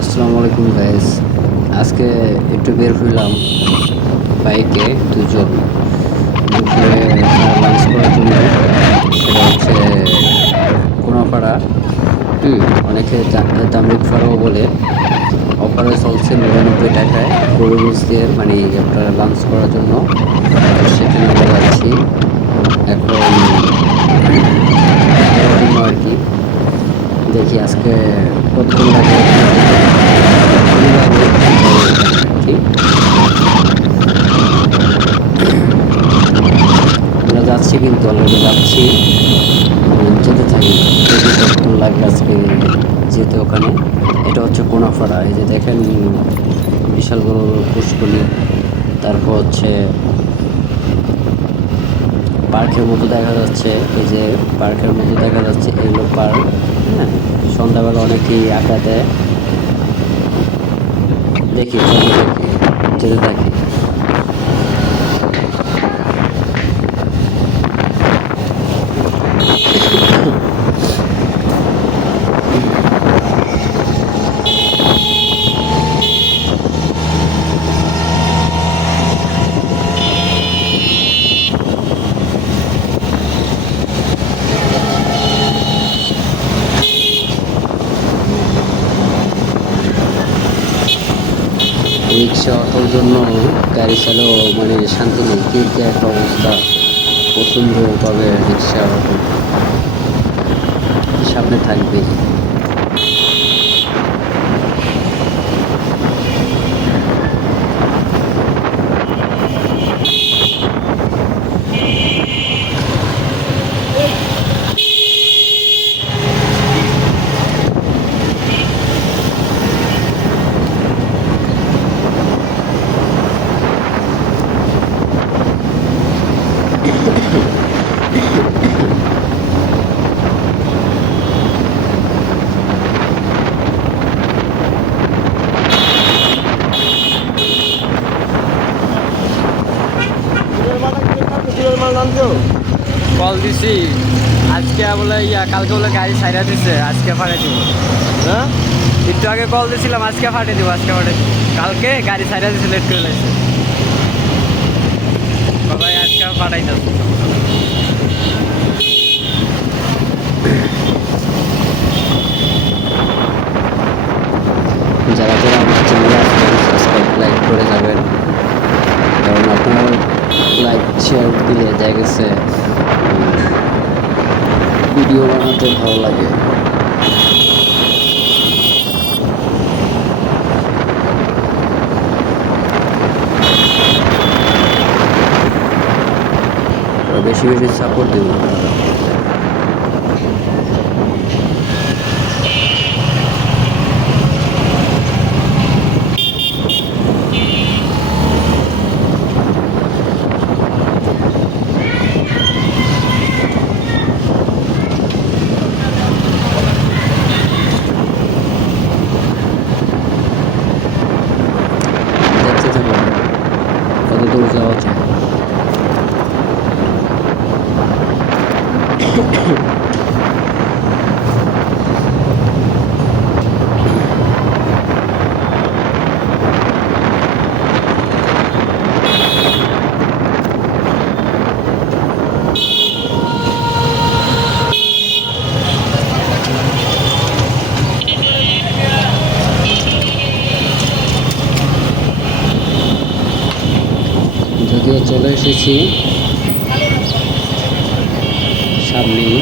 আসসালামু আলাইকুম গাইস। আজকে একটু বের হইলাম বাইকে দুজন দুপুরে লাঞ্চ করার জন্য। সেটা হচ্ছে কোনাপাড়া। অনেকে তামরিক ফারাও বলে। অফারে চলছে 99 টাকায় গরু গোস দিয়ে, মানে আপনার লাঞ্চ করার জন্য। তো সেখানে আমরা যাচ্ছি এখন খাওয়ার জন্য আর কি। দেখি আজকে কতক্ষণ লাগে ওখানে যেতে। ভালোই লাগে, যাই ওখানে আর কি। আমরা যাচ্ছি, কিন্তু অলরেডি যাচ্ছি। যেতে থাকি, দেখি কতক্ষণ লাগবে আজকে যেতে ওখানে। এটা হচ্ছে কোনাপাড়া। এই যে দেখেন, বিশাল বড় পুষ্করণী। তারপর হচ্ছে পার্কের মতো দেখা যাচ্ছে। এই যে পার্কের মতো দেখা যাচ্ছে, এগুলো পার্ক। হ্যাঁ, সন্ধ্যাবেলা অনেকেই আড্ডা দেয়। দেখি, চলতে থাকি, যেতে থাকি। রিক্সা অটোর জন্য গাড়ি চালাও মানে শান্তি নেই, কি কি একটা অবস্থা। প্রচণ্ডভাবে রিক্সা অটো সামনে থাকবে। কল দিছি আজকে বলে কালকে বলে গাড়ি ছাইড়া দিছে, আজকে ফাটে দিব। হ্যাঁ, একটু আগে কল দিছিলাম, আজকে ফাটে দিব, আজকে ফাটে দিব। কালকে গাড়ি ছাইড়া দিছে, লেট করে লাগছে। সবাই আজকে ফাটাইতেছে। যারা যারা আমার চ্যানেলে আসবেন, সাবস্ক্রাইব লাইক করে যাবেন। কারণ আপনার লাইক শেয়ার দিলে দেখা গেছে ভিডিও বানাতে ভালো লাগে। বেশি বেশি সাপোর্ট দেবেন আপনারা। দেখতে থাকুন কত দূর যাওয়া যায়। যদিও চলে এসেছি সামনেই।